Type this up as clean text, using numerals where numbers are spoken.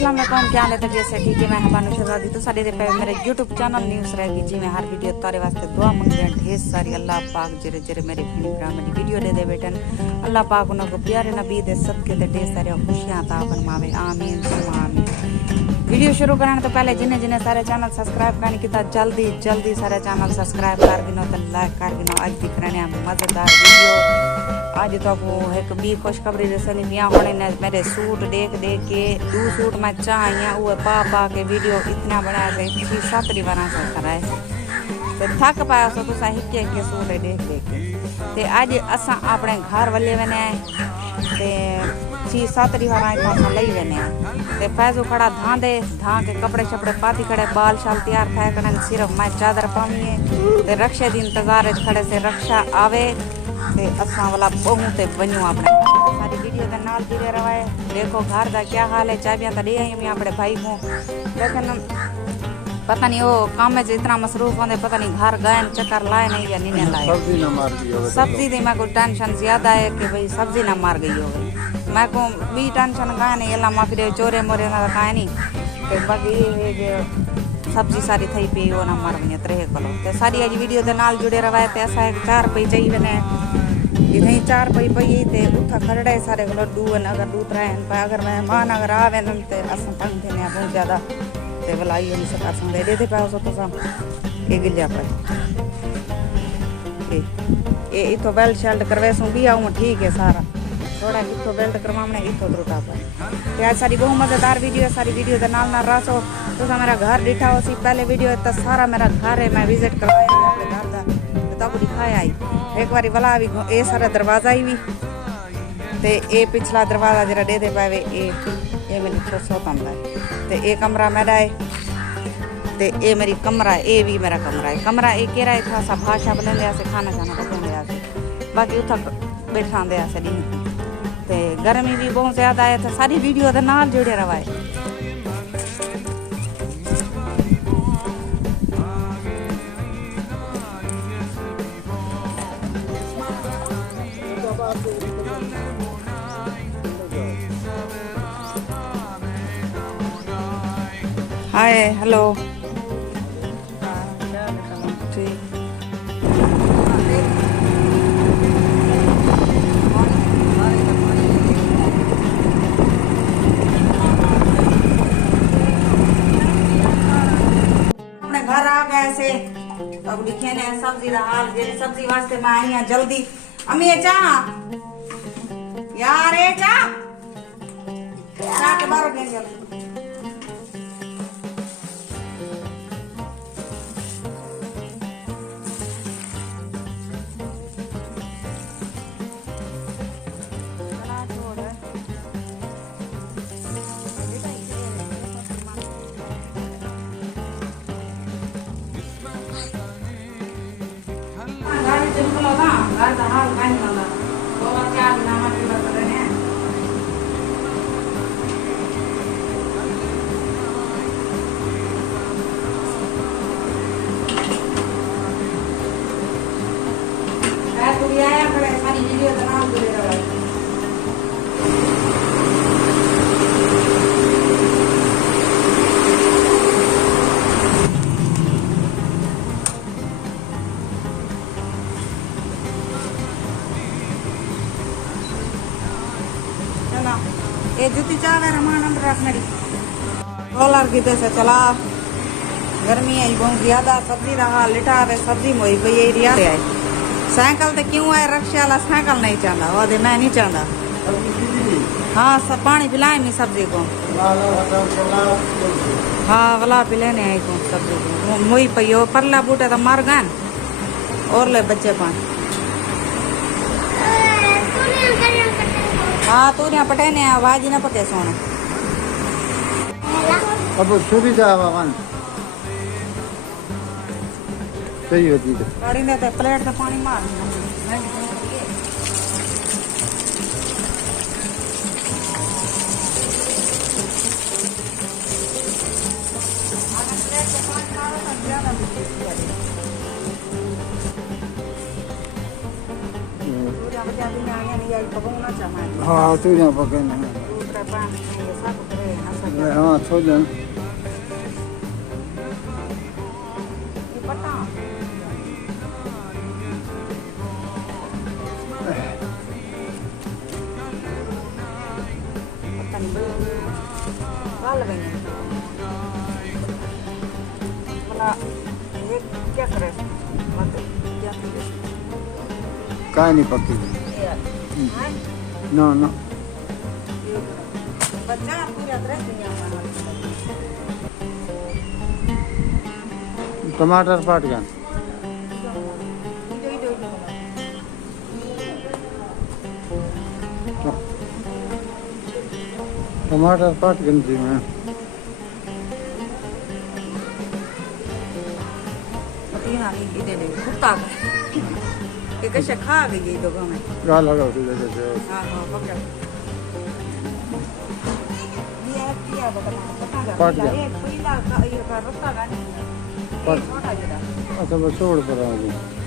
अस्सलाम वालेकुम, क्या हाल है? तबीयत से ठीक है? मैं हबानु शहजादी। तो सारे पे मेरे यूट्यूब चैनल न्यूज़ रहेगी जी। मैं हर वीडियो तारे वास्ते दुआ मंगते हैं ढेर सारी। अल्लाह पाक जरे जरे मेरे भरा मेरी वीडियो दे बेटन। अल्लाह पाक उनको प्यारे नबी दे सदके ते ढेर सारी खुशियां अता फरमावे। आमीन सुम्मा आमीन। वीडियो शुरू करने तो पहले जिन्हें जिन्हें सारे चैनल सब्सक्राइब करने की जल्दी जल्दी सारे चैनल सब्सक्राइब कर गिनो तो लाइक कर गिनो। आज दिख रहे हैं मज़ेदार वीडियो। आज तो वो एक भी खुशखबरी दसनी पिया होने ने मेरे सूट देख देख के दो सूट मैं चाहिए वो पा के वीडियो इतना बनाया से 6-7 बना सकता है। तो थक पाया सो तो हिक हिक सूट देख देख के ते आज असा अपने घर वाले बने ते 6-7 वारा इतना लई बने ते फैजू खड़ा धां के कपड़े शपड़े पाती खड़े बाल शाल तैयार थे करें। सिर्फ मैं चादर पावी ते रक्षे दी इंतजार खड़े से रक्षा आवे ते असा वाला बहुत बनू अपने सारी वीडियो के नाल जुड़े रहे। देखो घर का क्या हाल है। चाबियां तो दे आई मैं अपने भाई को, लेकिन पता नहीं वो काम में इतना मसरूफ होंगे, पता नहीं घर गए चक्कर लाए नहीं या नहीं लाए। सब्जी दी मैं को टेंशन ज्यादा है कि भाई सब्जी ना मार गई हो गई। मैं को भी टेंशन कहा नहीं अल्लाह माफी दे चोरे मोरे ना कहा नहीं तो बाकी सब्जी सारी थी पी वो ना मर वही 3 किलो। तो सारी अज वीडियो के नाल जुड़े रहे। तो असा 4 रुपये चाहिए ने इतनी 4 रुपये पई तो उठा खरड़े सारे को लड्डू अगर दूध रहे अगर मेहमान अगर आवे तो अस तंग थे बहुत ज़्यादा तो भला ये नहीं कर सकते देते पाओ सो तो ये गिलिया पे ये इतो बेल्ट शल्ट करवे सू भी आऊँ ठीक है सारा थोड़ा इतो बेल्ट करवाने इतो त्रुटा पर। आज सारी बहुत मज़ेदार वीडियो है। सारी वीडियो के नाल रसो तो मेरा घर दिखा हो सी पहले वीडियो तो सारा मेरा घर है। मैं विजिट करवाया अपने घर का तो दिखाया आई एक बारी वाला भी ये सारा दरवाजा ही भी ते ये पिछला दरवाजा जरा दे पावे ये मेरी छोटा है तो ये कमरा मेरा है ते ये मेरी कमरा है। ये भी मेरा कमरा है। कमरा ये केरा है था सब भाषा बोलेंगे से खाना खाना पकाने बाकी उठा बैठा से नहीं ते गर्मी भी बहुत ज़्यादा है। तो सारी वीडियो के नाल जुड़े रवाए। हाय हेलो ठीक अपने घर आ गए से अब लिखे ने सब्जी हाल जे सब्जी वास्ते मैं आई हां जल्दी। अम्मी ये चाह यार ये चाह के बाहर गए जल्दी सारी वीडियो का नाम जुड़े रहा है। ये जूती चाह है रमान अंदर रखने कॉलर की से चला गर्मी है बहुत ज्यादा। सब्जी रहा लिटा है सब्जी मोई पे यही रिया है। साइकिल तो क्यों है रक्षा वाला साइकिल नहीं चाहता वो दे मैं नहीं चाहता। हाँ सब पानी पिलाए नहीं सब्जी को। हाँ वाला पिलाने आई को सब्जी को मोई पे वो परला बूटे तो मर गए और ले बच्चे पानी। हाँ तू यहाँ पटेने आवाज ही ना पटे सोना अब छुरी जा बाबा सही होती है गाड़ी ने तो प्लेट से पानी मार हाँ तू यहाँ पकड़ना हाँ हो जाए। ये पता पता नहीं काल बने भला ये क्या करे मत क्या करे काय नहीं पकी। हां ना ना बच्चा पूरा तरह दुनिया में टमाटर फाट गया। टमाटर फाट गए जी में। कुत्ता के कैसे खा गई तो में गाल लगा उसी जगह से। हाँ हाँ पकड़ ये बता फाट गया। ये कोई का ये का रस्ता गाने फाट छोटा जरा अच्छा बस छोड़ पर आ गया।